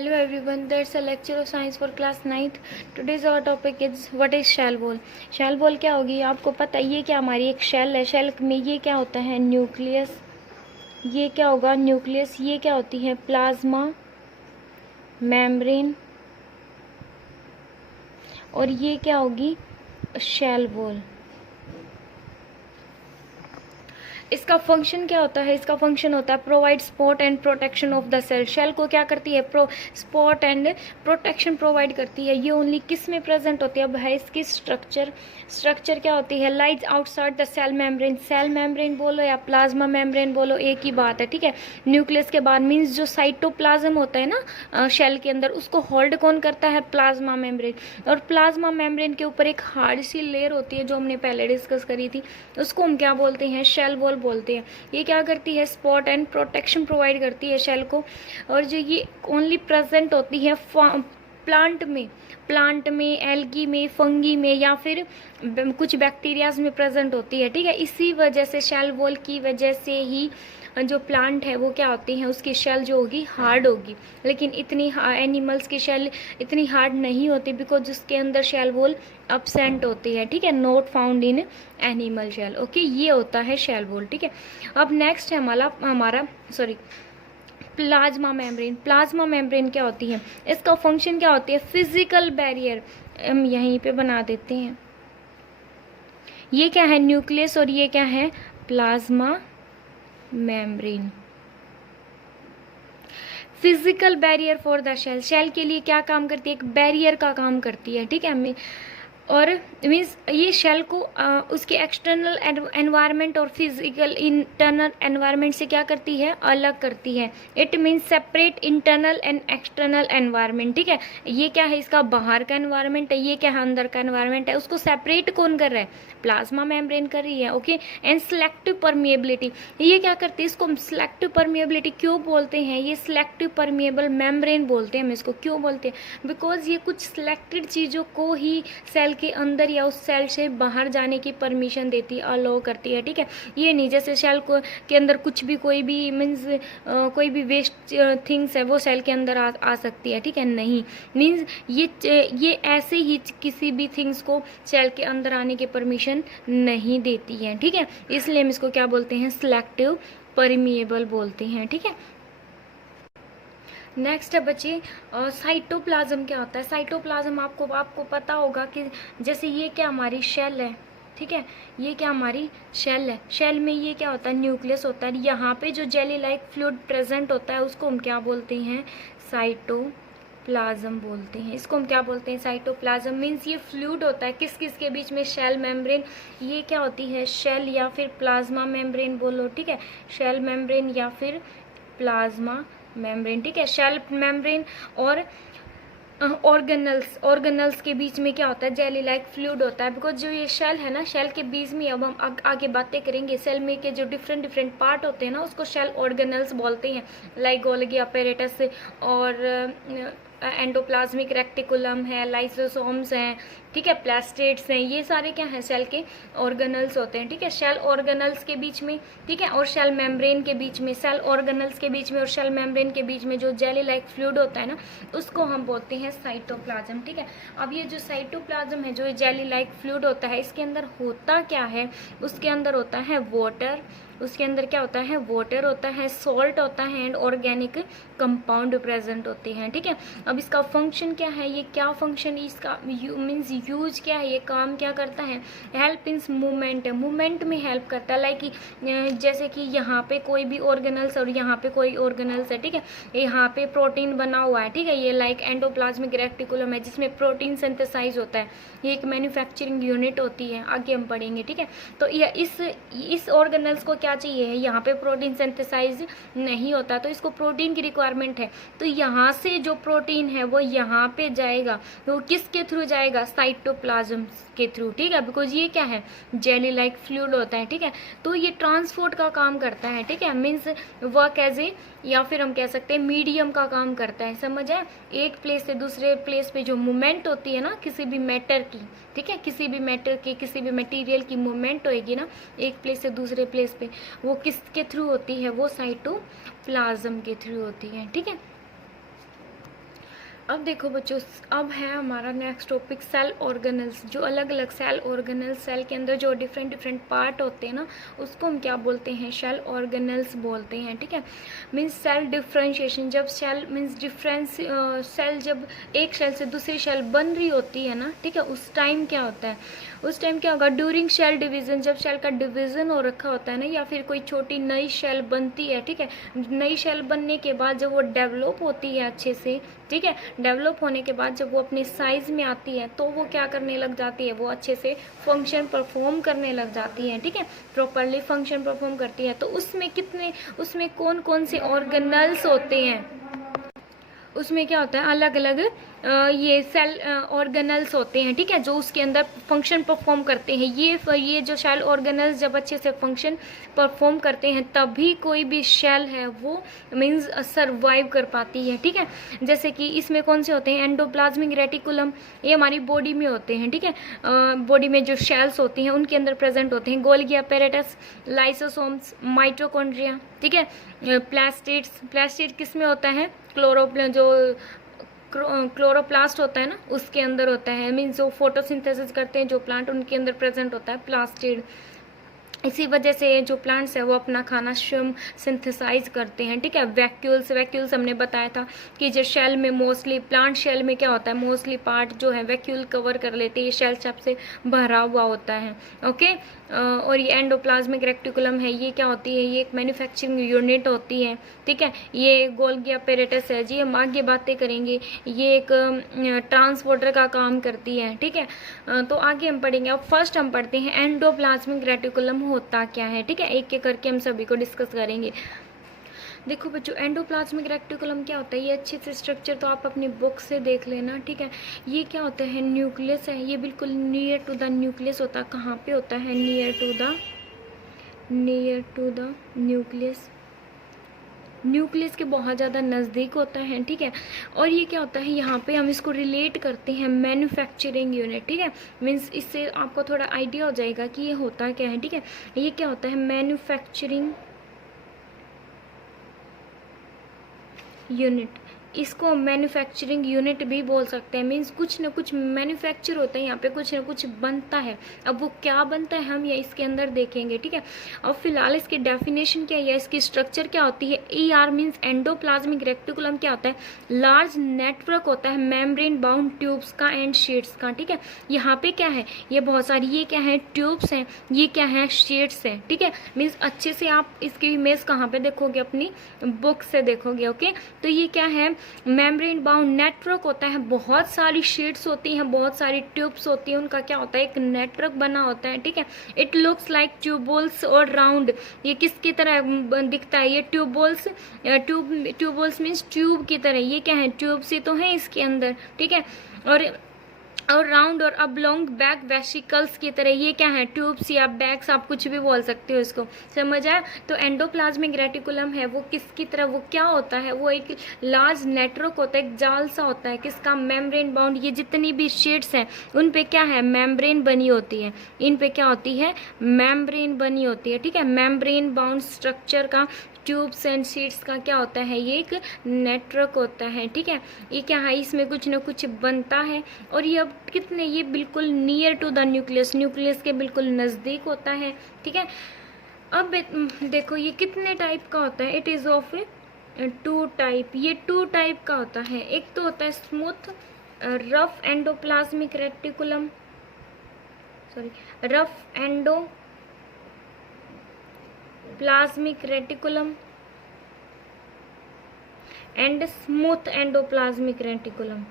Hello everyone, that's a lecture of science for class 9th. Today's our topic is what is shell wall. Shell wall क्या होगी आपको पता है? ये क्या हमारी एक शेल है. शेल में ये क्या होता है? न्यूक्लियस. ये क्या होगा? न्यूक्लियस. ये क्या होती है? Plasma membrane. और ये क्या होगी? Shell wall. इसका फंक्शन क्या होता है? इसका फंक्शन होता है provide support and protection of the cell. Cell को क्या करती है? सपोर्ट एंड प्रोटेक्शन प्रोवाइड करती है. ये ओनली किस में प्रेजेंट होती है? अब है इसकी स्ट्रक्चर क्या होती है? Lies outside the cell membrane. Cell membrane बोलो या प्लाज्मा मेम्ब्रेन बोलो, एक ही बात है, ठीक है. न्यूक्लियस के बाद मीन्स जो साइटोप्लाज्म होता है ना शेल के अंदर, उसको होल्ड कौन करता है? Plasma membrane. और प्लाज्मा मेम्ब्रेन के ऊपर एक हार्ड सी लेयर होती है जो हमने पहले डिस्कस करी थी, उसको हम क्या बोलते हैं? शेल वॉल बोलते हैं. ये क्या करती है? सपोर्ट एंड प्रोटेक्शन प्रोवाइड करती है शेल को. और जो ये ओनली प्रेजेंट होती है प्लांट में, एल्गी में, फंगी में या फिर कुछ बैक्टीरियाज में प्रेजेंट होती है, ठीक है. इसी वजह से शेल वॉल की वजह से ही जो प्लांट है वो क्या होती है? उसकी शेल जो होगी हार्ड होगी. लेकिन इतनी एनिमल्स की शेल इतनी हार्ड नहीं होती बिकॉज उसके अंदर शेल वॉल absent होती है, ठीक है. Not found in animal cell. Okay, ये होता है शेल वॉल, ठीक है. अब नेक्स्ट है हमारा प्लाज्मा मेम्ब्रेन. प्लाज्मा मेम्ब्रेन क्या होती है? इसका फंक्शन क्या होती है? Physical barrier. हम यहीं पे बना देते हैं. ये क्या है? न्यूक्लियस. और ये क्या है? Plasma membrane. Physical barrier for the cell. Cell के लिए क्या काम करती है? एक बैरियर का काम करती है, ठीक है. और मीन्स ये शेल को उसके एक्सटर्नल एनवायरनमेंट और फिजिकल इंटरनल एनवायरनमेंट से क्या करती है? अलग करती है. It means separate internal and external environment, ठीक है. ये क्या है? इसका बाहर का एनवायरनमेंट है. ये क्या है? अंदर का एनवायरनमेंट है. उसको सेपरेट कौन कर रहा है? प्लाज्मा मेम्ब्रेन कर रही है. ओके. And selective permeability. ये क्या करती है? इसको हम सिलेक्टिव परमिएबिलिटी क्यों बोलते हैं? ये सिलेक्टिव परमिएबल मेम्ब्रेन बोलते हैं. हम इसको क्यों बोलते हैं? बिकॉज ये कुछ सिलेक्टेड चीज़ों को ही सेल के अंदर या उस सेल से बाहर जाने की परमिशन देती है, अलाउ करती है, ठीक है. ये नहीं जैसे सेल को के अंदर कुछ भी कोई भी मीन्स कोई भी वेस्ट थिंग्स है वो सेल के अंदर आ सकती है, ठीक है. नहीं, मीन्स ये ऐसे ही किसी भी थिंग्स को सेल के अंदर आने की परमिशन नहीं देती है, ठीक है. इसलिए हम इसको क्या बोलते हैं? सिलेक्टिव परमिएबल बोलते हैं, ठीक है. नेक्स्ट है बच्चे साइटोप्लाज्म. क्या होता है साइटोप्लाज्म? आपको पता होगा कि जैसे ये क्या हमारी शेल है, ठीक है. ये क्या हमारी शेल है. शेल में ये क्या होता है? न्यूक्लियस होता है. यहाँ पे जो जेली लाइक फ्लूइड प्रेजेंट होता है उसको हम क्या बोलते हैं? साइटोप्लाज्म बोलते हैं. इसको हम क्या बोलते हैं? साइटोप्लाज्म. मीन्स ये फ्लूइड होता है किस किस के बीच में? Cell membrane. ये क्या होती है? शेल या फिर प्लाज्मा मेम्ब्रेन बोलो, ठीक है. शेल मेम्ब्रेन या फिर प्लाज्मा मेम्ब्रेन, ठीक है. शेल मेम्ब्रेन और ऑर्गेनल्स के बीच में क्या होता है? जेली लाइक फ्लूइड होता है. बिकॉज जो ये शेल है ना, शेल के बीच में अब हम आगे बातें करेंगे. सेल में के जो डिफरेंट पार्ट होते हैं ना उसको शेल ऑर्गेनल्स बोलते हैं. लाइक गोल्गी अपैरेटस और एंडोप्लाज्मिक रेक्टिकुलम है, लाइसोसोम्स हैं, ठीक है, प्लास्टेट्स हैं. ये सारे क्या हैं? सेल के ऑर्गेनल्स होते हैं, ठीक है. शेल ऑर्गेनल्स के बीच में, ठीक है, और शेल मेम्ब्रेन के बीच में, सेल ऑर्गेनल्स के बीच में और शेल मेम्ब्रेन के बीच में जो जेली लाइक फ्लूइड होता है ना उसको हम बोलते हैं साइटोप्लाज्म, ठीक है. अब ये जो साइटोप्लाज्म है, जो ये जेली लाइक फ्लूइड होता है, इसके अंदर होता क्या है? उसके अंदर होता है वाटर. उसके अंदर क्या होता है? वाटर होता है, सॉल्ट होता है एंड ऑर्गेनिक कंपाउंड प्रेजेंट होते हैं, ठीक है. अब इसका फंक्शन क्या है? ये क्या फंक्शन इसका मीन्स यूज क्या है? ये काम क्या करता है? हेल्प इन मूवमेंट में हेल्प करता है. लाइक जैसे कि यहाँ पे कोई भी ऑर्गेनल्स और यहाँ पे कोई ऑर्गेनल्स है, ठीक है. यहाँ पे प्रोटीन बना हुआ है, ठीक है. ये लाइक एंडोप्लाज्मिक रेक्टिकुलम है जिसमें प्रोटीन सिंथेसाइज होता है. ये एक मैन्युफैक्चरिंग यूनिट होती है, आगे हम पढ़ेंगे, ठीक है. तो ये इस ऑर्गेनल्स को क्या चाहिए? यहाँ पे प्रोटीन सिंथेसाइज नहीं होता तो इसको प्रोटीन की रिक्वायरमेंट है. तो यहाँ से जो प्रोटीन है वो यहाँ पे जाएगा. तो किसके थ्रू जाएगा? साइटोप्लाज्म के थ्रू, ठीक है. बिकॉज ये क्या है? जेली लाइक फ्लूइड होता है, ठीक है. तो ये ट्रांसपोर्ट का काम करता है, ठीक है. मीन्स वर्क एज ए, या फिर हम कह सकते हैं मीडियम का काम करता है. समझ आए? एक प्लेस से दूसरे प्लेस पे जो मूवमेंट होती है ना किसी भी मैटर की, ठीक है, किसी भी मैटर की, किसी भी मटेरियल की मूवमेंट होएगी ना एक प्लेस से दूसरे प्लेस पे, वो किसके थ्रू होती है? वो साइटोप्लाज्म के थ्रू होती है, ठीक है. अब देखो बच्चों, अब है हमारा नेक्स्ट टॉपिक सेल ऑर्गेनल्स। जो अलग अलग सेल ऑर्गेनल्स, सेल के अंदर जो डिफरेंट डिफरेंट पार्ट होते हैं ना, उसको हम क्या बोलते हैं, सेल ऑर्गेनल्स बोलते हैं। ठीक है, मीन्स सेल डिफ्रेंशिएशन, जब सेल मीन्स डिफरेंस, सेल जब एक सेल से दूसरी सेल बन रही होती है ना, ठीक है, उस टाइम क्या होता है, उस टाइम क्या होगा, ड्यूरिंग सेल डिवीजन, जब सेल का डिवीजन हो रखा होता है ना, या फिर कोई छोटी नई सेल बनती है। ठीक है, नई सेल बनने के बाद जब वो डेवलप होती है अच्छे से, ठीक है, डेवलप होने के बाद जब वो अपने साइज में आती है, तो वो क्या करने लग जाती है, वो अच्छे से फंक्शन परफॉर्म करने लग जाती है। ठीक है, प्रॉपरली फंक्शन परफॉर्म करती है। तो उसमें कौन कौन से ऑर्गेनल्स होते हैं, उसमें क्या होता है, अलग अलग ये सेल ऑर्गेनल्स होते हैं। ठीक है, जो उसके अंदर फंक्शन परफॉर्म करते हैं। ये जो सेल ऑर्गेनल्स जब अच्छे से फंक्शन परफॉर्म करते हैं, तभी कोई भी सेल है वो मीन्स सर्वाइव कर पाती है। ठीक है, जैसे कि इसमें कौन से होते हैं, एंडोप्लाज्मिक रेटिकुलम, ये हमारी बॉडी में होते हैं। ठीक है, बॉडी में जो सेल्स होती हैं उनके अंदर प्रेजेंट होते हैं। Golgi apparatus, lysosomes, mitochondria. ठीक है, प्लास्टिड किस में होता है, क्लोरोप्लास्ट होता है ना, उसके अंदर होता है। मीन्स जो फोटोसिंथेसिस करते हैं जो प्लांट, उनके अंदर प्रेजेंट होता है प्लास्टिड। इसी वजह से जो प्लांट्स है वो अपना खाना स्वयं सिंथेसाइज करते हैं। ठीक है, वैक्यूल्स हमने बताया था कि जो शेल में मोस्टली, प्लांट शेल में क्या होता है, मोस्टली पार्ट जो है वैक्यूल कवर कर लेते हैं, ये शेल से भरा हुआ होता है। ओके, और ये एंडोप्लाज्मिक रेटिकुलम है, ये क्या होती है, ये एक मैन्युफैक्चरिंग यूनिट होती है। ठीक है, ये गोल्गी apparatus है जी, हम आगे बातें करेंगे। ये एक ट्रांसपोर्टर का काम करती है। ठीक है, तो आगे हम पढ़ेंगे। अब फर्स्ट हम पढ़ते हैं एंडोप्लाज्मिक रेटिकुलम होता क्या है। ठीक है, एक एक करके हम सभी को डिस्कस करेंगे। देखो बच्चों, एंडोप्लाज्मिक रेटिकुलम क्या होता है, ये अच्छे से स्ट्रक्चर तो आप अपनी बुक से देख लेना। ठीक है, ये क्या होता है, न्यूक्लियस है, ये बिल्कुल नियर टू द न्यूक्लियस होता है। कहाँ पे होता है, near to the nucleus, nucleus के बहुत ज़्यादा नज़दीक होता है। ठीक है, और ये क्या होता है, यहाँ पे हम इसको रिलेट करते हैं मैन्युफैक्चरिंग यूनिट। ठीक है, मीन्स इससे आपको थोड़ा आइडिया हो जाएगा कि ये होता क्या है। ठीक है, ये क्या होता है, मैन्युफैक्चरिंग यूनिट, इसको मैन्युफैक्चरिंग यूनिट भी बोल सकते हैं। मीन्स कुछ ना कुछ मैन्युफैक्चर होता है यहाँ पे, कुछ ना कुछ बनता है। अब वो क्या बनता है हम ये इसके अंदर देखेंगे। ठीक है, अब फिलहाल इसकी डेफिनेशन क्या है, इसकी स्ट्रक्चर क्या होती है। ER मीन्स एंडोप्लाज्मिक रेटिकुलम क्या होता है, लार्ज नेटवर्क होता है मेम्ब्रेन बाउंड ट्यूब्स का एंड शीट्स का। ठीक है, यहाँ पे क्या है, ये बहुत सारी, ये क्या है, ट्यूब्स हैं, ये क्या है, शीट्स हैं। ठीक है, मीन्स अच्छे से आप इसकी इमेज कहाँ पे देखोगे, अपनी बुक से देखोगे। ओके, तो ये क्या है, मेम्ब्रेन बाउंड नेटवर्क होता है, बहुत सारी शीट्स होती हैं, बहुत सारी ट्यूब्स होती हैं, उनका क्या होता है, एक नेटवर्क बना होता है। ठीक है, इट लुक्स लाइक ट्यूबोल्स और राउंड, ये किसकी तरह दिखता है, ये ट्यूबोल्स मीन्स ट्यूब की तरह, ये क्या है, ट्यूब से तो है इसके अंदर। ठीक है, और राउंड और अबलोंग बैक वेसिकल्स की तरह, ये क्या है, ट्यूब्स या बैग्स, आप कुछ भी बोल सकते हो इसको। समझ आया। तो एंडोप्लाज्मिक रेटिकुलम है वो किसकी तरह, वो क्या होता है, वो एक लार्ज नेटवर्क होता है, एक जाल सा होता है, किसका, मेम्ब्रेन बाउंड। ये जितनी भी शीट्स हैं उन पे क्या है, मेम्ब्रेन बनी होती है, इन पे क्या होती है, मेम्ब्रेन बनी होती है। ठीक है, मेम्ब्रेन बाउंड स्ट्रक्चर का, ट्यूब्स एंड शीट्स का क्या होता है, ये एक नेटवर्क होता है। ठीक है, ये क्या है, इसमें कुछ ना कुछ बनता है। और ये अब कितने, ये बिल्कुल near to the nucleus, nucleus के बिल्कुल नज़दीक होता है। ठीक है, अब देखो ये कितने टाइप का होता है, इट इज़ ऑफ 2 टाइप, ये 2 टाइप का होता है। एक तो होता है smooth rough endoplasmic reticulum, rough endoplasmic reticulum and smooth endoplasmic reticulum,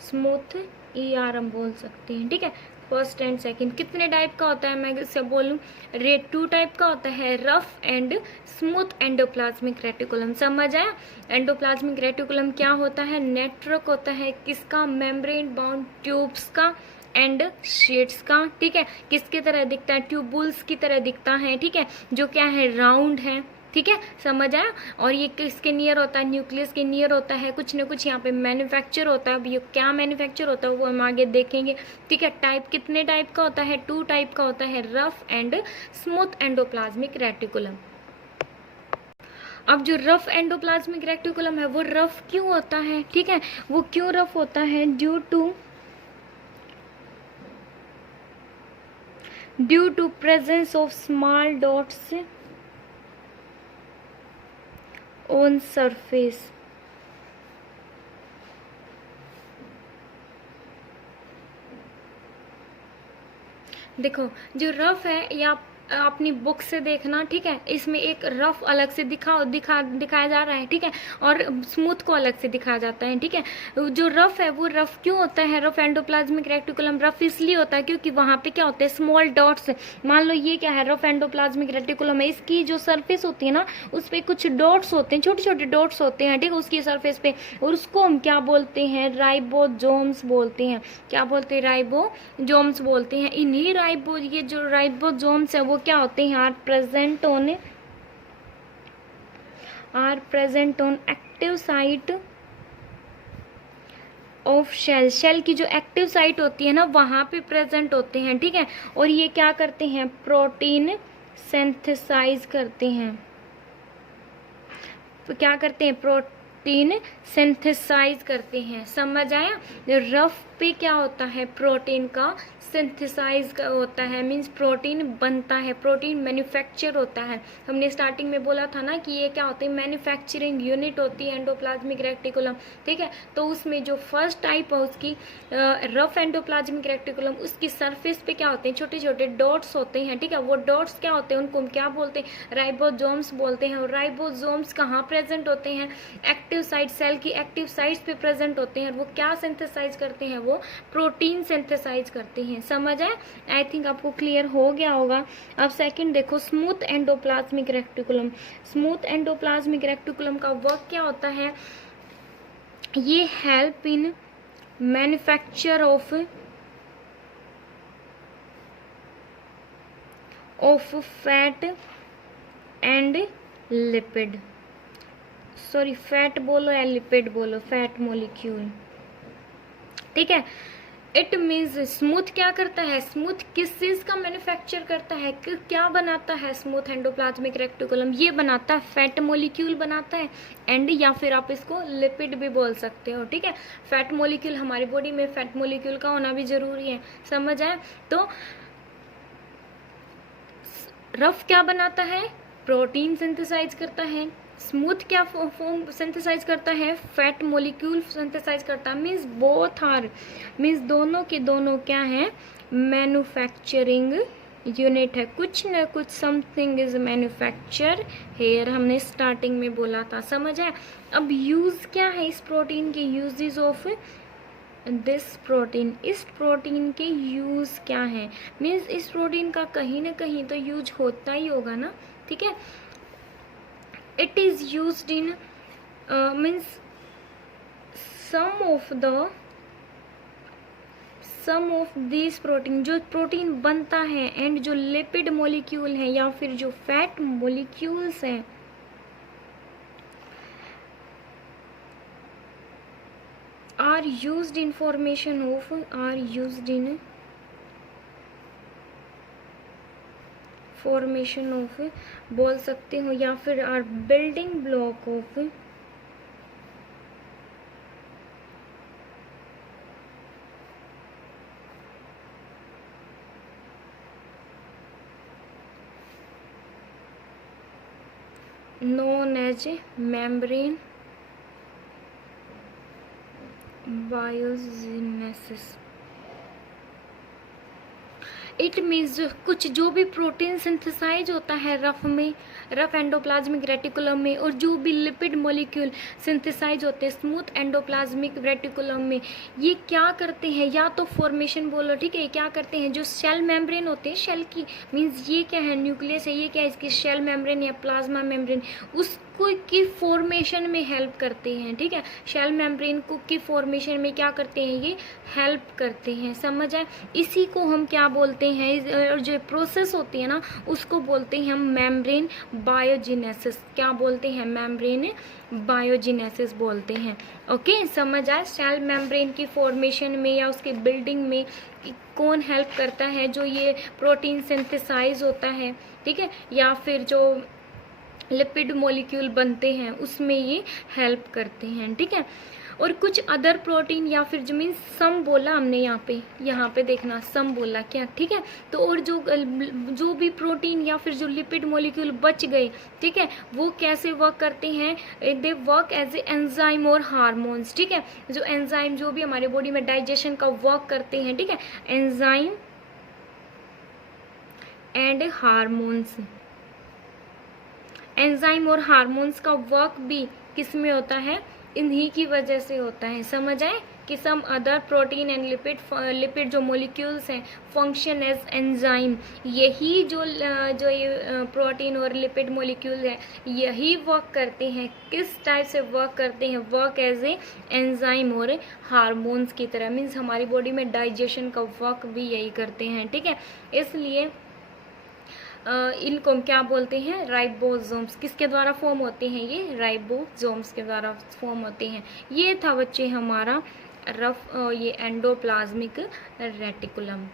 smooth ER हम बोल सकते हैं। ठीक है, फर्स्ट एंड सेकंड कितने टाइप का होता है, मैं इससे बोलूँ, 2 टाइप का होता है, rough and smooth endoplasmic reticulum. समझ आया। एंडोप्लाज्मिक रेटिकुलम क्या होता है, नेटवर्क होता है, किसका, मेम्ब्रेन बाउंड ट्यूब्स का एंड शीट्स का। ठीक है, किसकी तरह दिखता है, ट्यूबुल्स की तरह दिखता है। ठीक है, जो क्या है, राउंड है। ठीक है, समझ आया। और ये किसके नियर होता है, न्यूक्लियस के नियर होता है, कुछ ना कुछ यहाँ पे मैन्युफैक्चर होता है। अब ये क्या मैन्युफैक्चर होता है वो हम आगे देखेंगे। ठीक है, टाइप कितने टाइप का होता है, 2 टाइप का होता है, rough and smooth endoplasmic reticulum. अब जो रफ एंडोप्लाज्मिक रेटिकुलम है वो रफ क्यों होता है, ठीक है, वो क्यों रफ होता है, due to presence of small dots on surface. देखो जो रफ है ये आप अपनी बुक से देखना, ठीक है, इसमें एक रफ अलग से दिखाया जा रहा है, ठीक है, और स्मूथ को अलग से दिखाया जाता है, ठीक है। जो रफ है वो रफ क्यों होता है, रफ एंडोप्लाज्मिक रेटिकुलम रफ इसलिए होता है क्योंकि वहां पे क्या होते हैं, स्मॉल डॉट्स। मान लो ये क्या है, रफ एंडोप्लाज्मिक रेटिकुलम है, इसकी जो सरफेस होती है ना उस पर कुछ डॉट्स होते हैं, छोटे छोटे डॉट्स होते हैं, ठीक है, उसकी सरफेस पे, और उसको हम क्या बोलते हैं, राइबोसोम्स बोलते हैं। क्या बोलते हैं, राइबोसोम्स बोलते हैं। इन्हीं ये जो राइबोसोम्स है वो क्या होते हैं, are present on active site of cell की जो एक्टिव साइट होती है ना वहां पे प्रेजेंट होते हैं, ठीक है, और ये क्या करते हैं, प्रोटीन सिंथेसाइज करते हैं। तो क्या करते हैं, प्रोटीन सिंथेसाइज करते हैं। समझ आया, रफ पे क्या होता है, प्रोटीन का सिंथेसाइज होता है, मींस प्रोटीन बनता है, प्रोटीन मैन्युफैक्चर होता है। हमने स्टार्टिंग में बोला था ना कि ये क्या होती है, मैन्युफैक्चरिंग यूनिट होती है एंडोप्लाज्मिक रेटिकुलम, ठीक है। तो उसमें जो फर्स्ट टाइप है उसकी रफ एंडोप्लाज्मिक रेटिकुलम, उसकी सरफेस पे क्या होते हैं, छोटे छोटे डॉट्स होते हैं, ठीक है। वो डॉट्स क्या होते हैं, उनको हम क्या बोलते हैं, राइबोसोम्स बोलते हैं। और राइबोसोम्स कहाँ प्रेजेंट होते हैं, एक्टिव साइट, सेल की एक्टिव साइट्स पे प्रेजेंट होते हैं। और वो क्या सिंथेसाइज करते हैं, वो प्रोटीन सिंथेसाइज करते हैं। समझ आए, आई थिंक आपको क्लियर हो गया होगा। अब सेकंड देखो, smooth endoplasmic reticulum. Smooth endoplasmic reticulum का वर्क क्या होता है, ये help in manufacture of fat and lipid, sorry fat बोलो या लिपिड बोलो, फैट मोलिक्यूल, ठीक है। इट मीन्स स्मूथ क्या करता है, स्मूथ किस चीज का मैन्युफैक्चर करता है, क्या बनाता है स्मूथ एंडोप्लाज्मिक रेटिकुलम, ये बनाता है फैट मोलिक्यूल बनाता है, एंड या फिर आप इसको लिपिड भी बोल सकते हो, ठीक है। फैट मोलिक्यूल, हमारी बॉडी में फैट मोलिक्यूल का होना भी जरूरी है। समझ आए, तो रफ क्या बनाता है, प्रोटीन सिंथेसाइज करता है। स्मूथ क्या फॉर्म सिंथेसाइज करता है, फैट मोलिक्यूल सिंथेसाइज करता है। मीन्स बोथ आर, मीन्स दोनों के दोनों क्या है, मैन्युफैक्चरिंग यूनिट है। कुछ न कुछ समथिंग इज मैन्युफैक्चर हेयर, हमने स्टार्टिंग में बोला था। समझ है। अब यूज क्या है इस प्रोटीन के, यूजेस ऑफ दिस प्रोटीन, इस प्रोटीन के यूज क्या है, मीन्स इस प्रोटीन का कहीं ना कहीं तो यूज होता ही होगा ना, ठीक है। It is used in means some of these protein, जो प्रोटीन बनता है, एंड जो लिपिड मोलिक्यूल है या फिर जो फैट मोलिक्यूल्स हैं, are used in formation of बोल सकते हो, या फिर are building block of known as membrane biogenesis। It means कुछ जो भी प्रोटीन सिंथेसाइज होता है रफ में, रफ एंडोप्लाज्मिक रेटिकुलम में, और जो भी लिपिड मॉलिक्यूल सिंथेसाइज होते हैं स्मूथ एंडोप्लाज्मिक रेटिकुलम में, ये क्या करते हैं, या तो फॉर्मेशन बोलो, ठीक है, क्या करते हैं, जो सेल मेम्ब्रेन होते हैं, शेल की मीन्स ये क्या है, न्यूक्लियस है, ये क्या है, इसकी शेल मेम्ब्रेन या प्लाज्मा मेम्ब्रेन, उसको की फॉर्मेशन में हेल्प करते हैं, ठीक है। शेल मेम्ब्रेन को की फॉर्मेशन में क्या करते हैं, ये हेल्प करते हैं। समझ आए, इसी को हम क्या बोलते हैं, और जो प्रोसेस होती है ना उसको बोलते हैं हम मेम्ब्रेन बायोजेनेसिस। क्या बोलते हैं, मेम्ब्रेन बायोजेनेसिस बोलते हैं। ओके, समझ आए। सेल मेम्ब्रेन की फॉर्मेशन में या उसके बिल्डिंग में कौन हेल्प करता है, जो ये प्रोटीन सिंथेसाइज होता है, ठीक है, या फिर जो लिपिड मॉलिक्यूल बनते हैं उसमें ये हेल्प करते हैं, ठीक है। और कुछ अदर प्रोटीन या फिर जो मीन्स सम बोला हमने यहाँ पे देखना सम बोला क्या, ठीक है। तो और जो भी प्रोटीन या फिर जो लिपिड मॉलिक्यूल बच गए, ठीक है, वो कैसे वर्क करते हैं, they work as a enzyme और हार्मोन्स, ठीक है। जो एंजाइम जो भी हमारे बॉडी में डाइजेशन का वर्क करते हैं, ठीक है, एंजाइम एंड हार्मोन्स, एंजाइम और हार्मोन्स का वर्क भी किस में होता है, इन्हीं की वजह से होता है। समझ आए कि some other protein and lipid जो मॉलिक्यूल्स हैं फंक्शन एज एंजाइम, यही जो ये प्रोटीन और लिपिड मॉलिक्यूल है यही वर्क करते हैं, किस टाइप से वर्क करते हैं, वर्क एज ए एंजाइम और हार्मोन्स की तरह, मीन्स हमारी बॉडी में डाइजेशन का वर्क भी यही करते हैं, ठीक है। इसलिए इनको हम क्या बोलते हैं, राइबोसोम्स। किसके द्वारा फॉर्म होते हैं, ये राइबोसोम्स के द्वारा फॉर्म होते हैं। ये था बच्चे हमारा ये एंडोप्लाज्मिक रेटिकुलम।